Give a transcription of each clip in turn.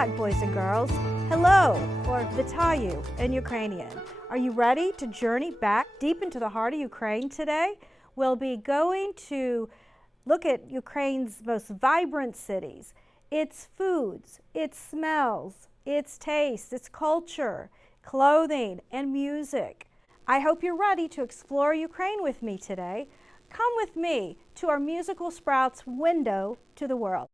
back, boys and girls. Hello, or Vitayu in Ukrainian. Are you ready to journey back deep into the heart of Ukraine today? We'll be going to look at Ukraine's most vibrant cities, its foods, its smells, its taste, its culture, clothing, and music. I hope you're ready to explore Ukraine with me today. Come with me to our Musical Sprouts window to the world.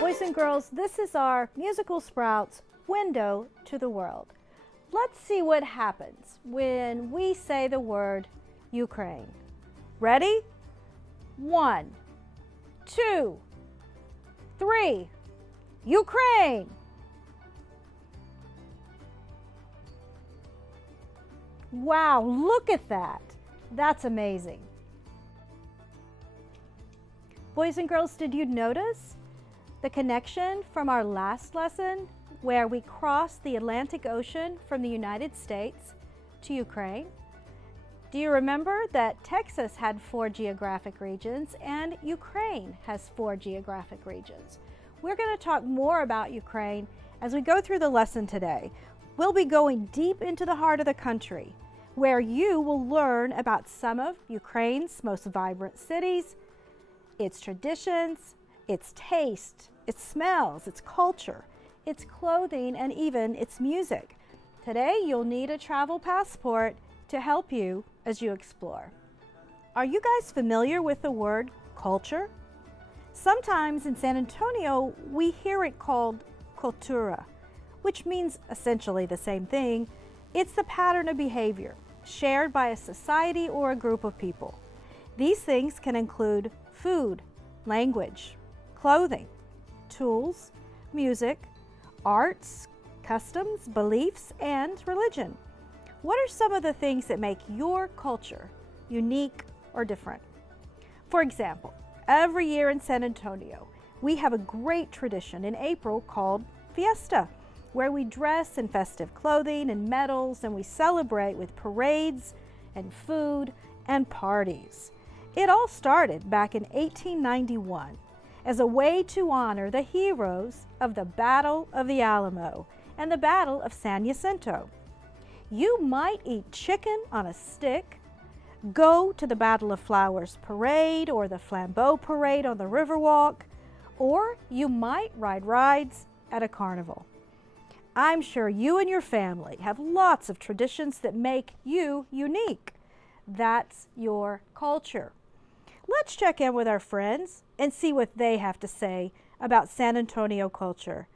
Boys and girls, this is our Musical Sprouts window to the world. Let's see what happens when we say the word Ukraine. Ready? 1, 2, 3. Ukraine! Wow, look at that. That's amazing. Boys and girls, did you notice the connection from our last lesson where we crossed the Atlantic Ocean from the United States to Ukraine? Do you remember that Texas had 4 geographic regions and Ukraine has 4 geographic regions? We're going to talk more about Ukraine as we go through the lesson today. We'll be going deep into the heart of the country, where you will learn about some of Ukraine's most vibrant cities, its traditions, its taste, its smells, its culture, its clothing, and even its music. Today, you'll need a travel passport to help you as you explore. Are you guys familiar with the word culture? Sometimes in San Antonio, we hear it called cultura, which means essentially the same thing. It's the pattern of behavior shared by a society or a group of people. These things can include food, language, clothing, tools, music, arts, customs, beliefs, and religion. What are some of the things that make your culture unique or different? For example, every year in San Antonio, we have a great tradition in April called Fiesta, where we dress in festive clothing and medals, and we celebrate with parades and food and parties. It all started back in 1891 as a way to honor the heroes of the Battle of the Alamo and the Battle of San Jacinto. You might eat chicken on a stick, go to the Battle of Flowers parade or the Flambeau parade on the Riverwalk, or you might ride rides at a carnival. I'm sure you and your family have lots of traditions that make you unique. That's your culture. Let's check in with our friends and see what they have to say about San Antonio culture.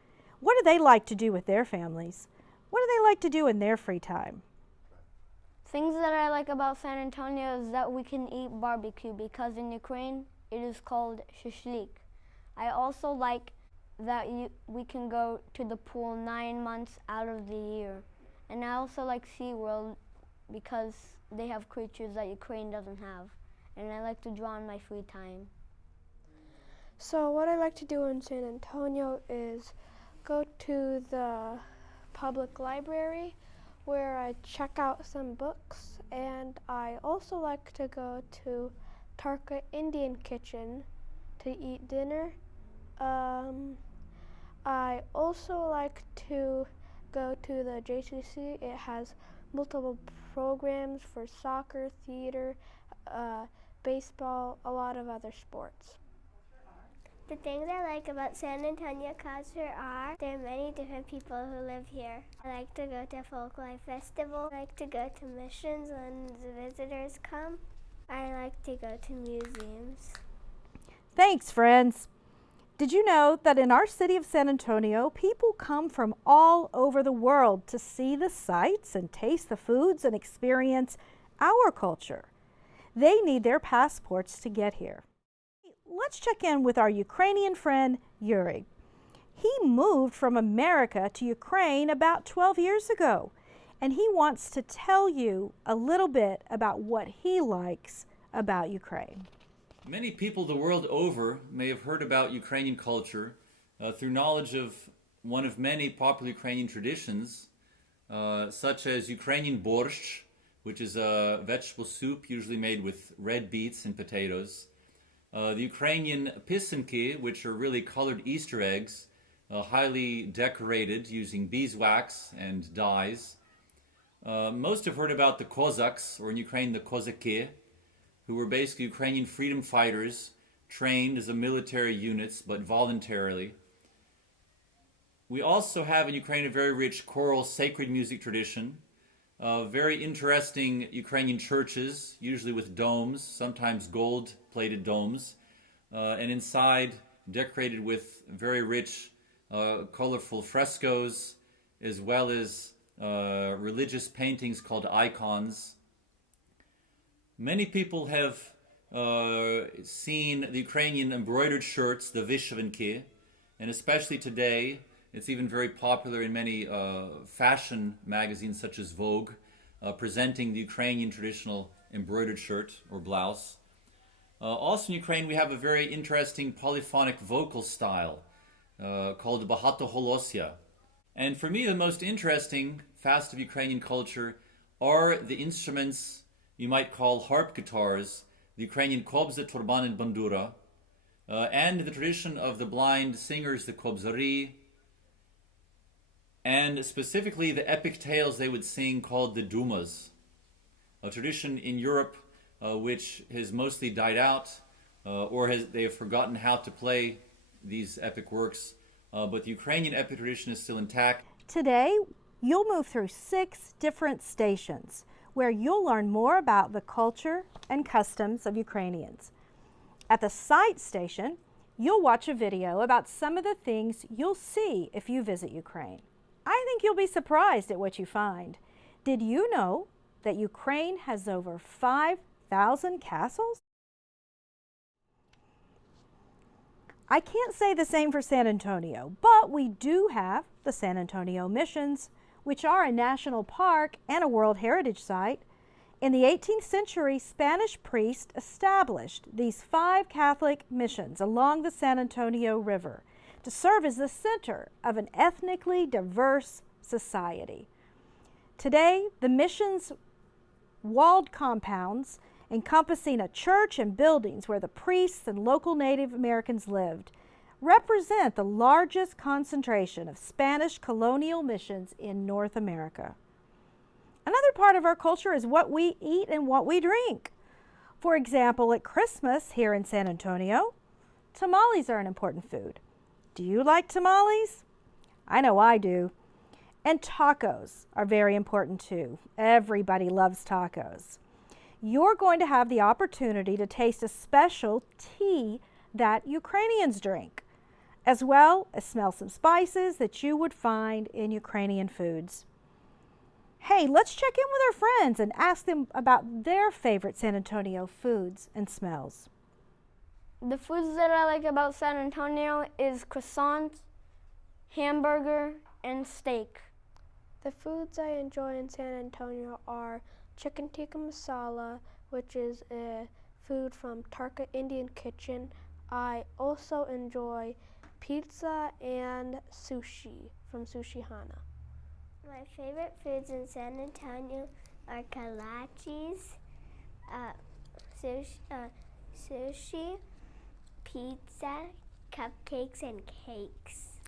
What do they like to do with their families? What do they like to do in their free time? Things that I like about San Antonio is that we can eat barbecue because in Ukraine it is called shishlik. I also like that we can go to the pool 9 months out of the year. And I also like SeaWorld because they have creatures that Ukraine doesn't have. And I like to draw in my free time. So what I like to do in San Antonio is go to the public library where I check out some books, and I also like to go to Tarka Indian Kitchen to eat dinner. I also like to go to the JCC. It has multiple programs for soccer, theater, baseball, a lot of other sports. The things I like about San Antonio culture are there are many different people who live here. I like to go to Folklife Festival. I like to go to missions when the visitors come. I like to go to museums. Thanks, friends. Did you know that in our city of San Antonio, people come from all over the world to see the sights and taste the foods and experience our culture? They need their passports to get here. Let's check in with our Ukrainian friend, Yuri. He moved from America to Ukraine about 12 years ago, and he wants to tell you a little bit about what he likes about Ukraine. Many people the world over may have heard about Ukrainian culture through knowledge of one of many popular Ukrainian traditions, such as Ukrainian borscht, which is a vegetable soup usually made with red beets and potatoes. The Ukrainian pisanki, which are really colored Easter eggs, highly decorated using beeswax and dyes. Most have heard about the Cossacks, or in Ukraine the Kozaki, who were basically Ukrainian freedom fighters trained as a military units but voluntarily. We also have in Ukraine a very rich choral sacred music tradition, very interesting Ukrainian churches, usually with domes, sometimes gold-plated domes, and inside decorated with very rich, colorful frescoes, as well as religious paintings called icons. Many people have seen the Ukrainian embroidered shirts, the vyshyvanki, and especially today, it's even very popular in many fashion magazines such as Vogue, presenting the Ukrainian traditional embroidered shirt or blouse. Also in Ukraine, we have a very interesting polyphonic vocal style called Bahatoholosya. And for me, the most interesting facet of Ukrainian culture are the instruments you might call harp guitars, the Ukrainian kobza, turban, and bandura, and the tradition of the blind singers, the kobzari, and specifically the epic tales they would sing called the dumas, a tradition in Europe which has mostly died out, or they have forgotten how to play these epic works, but the Ukrainian epic tradition is still intact. Today, you'll move through 6 different stations where you'll learn more about the culture and customs of Ukrainians. At the Sight station, you'll watch a video about some of the things you'll see if you visit Ukraine. I think you'll be surprised at what you find. Did you know that Ukraine has over 5,000 castles? I can't say the same for San Antonio, but we do have the San Antonio Missions, which are a national park and a World Heritage Site. In the 18th century, Spanish priests established these 5 Catholic missions along the San Antonio River to serve as the center of an ethnically diverse society. Today, the missions' walled compounds encompassing a church and buildings where the priests and local Native Americans lived represent the largest concentration of Spanish colonial missions in North America. Another part of our culture is what we eat and what we drink. For example, at Christmas here in San Antonio, tamales are an important food. Do you like tamales? I know I do. And tacos are very important too. Everybody loves tacos. You're going to have the opportunity to taste a special tea that Ukrainians drink, as well as smell some spices that you would find in Ukrainian foods. Hey, let's check in with our friends and ask them about their favorite San Antonio foods and smells. The foods that I like about San Antonio is croissant, hamburger, and steak. The foods I enjoy in San Antonio are chicken tikka masala, which is a food from Tarka Indian Kitchen. I also enjoy pizza and sushi from Sushi Hana. My favorite foods in San Antonio are kolaches, sushi, pizza, cupcakes, and cakes.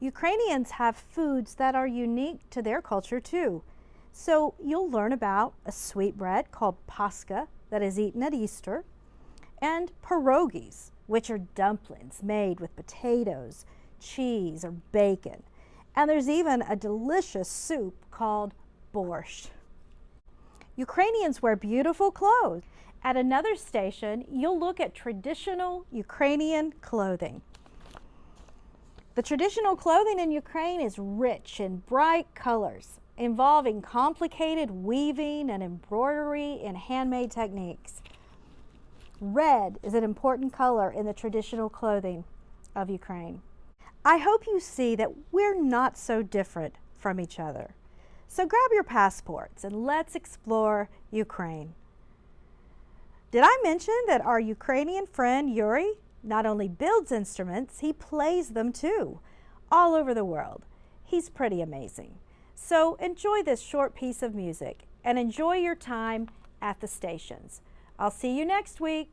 Ukrainians have foods that are unique to their culture too. So you'll learn about a sweet bread called paska that is eaten at Easter, and pierogies, which are dumplings made with potatoes, cheese, or bacon. And there's even a delicious soup called borscht. Ukrainians wear beautiful clothes. At another station, you'll look at traditional Ukrainian clothing. The traditional clothing in Ukraine is rich in bright colors, involving complicated weaving and embroidery and handmade techniques. Red is an important color in the traditional clothing of Ukraine. I hope you see that we're not so different from each other. So grab your passports and let's explore Ukraine. Did I mention that our Ukrainian friend Yuri not only builds instruments, he plays them too, all over the world. He's pretty amazing. So enjoy this short piece of music and enjoy your time at the stations. I'll see you next week.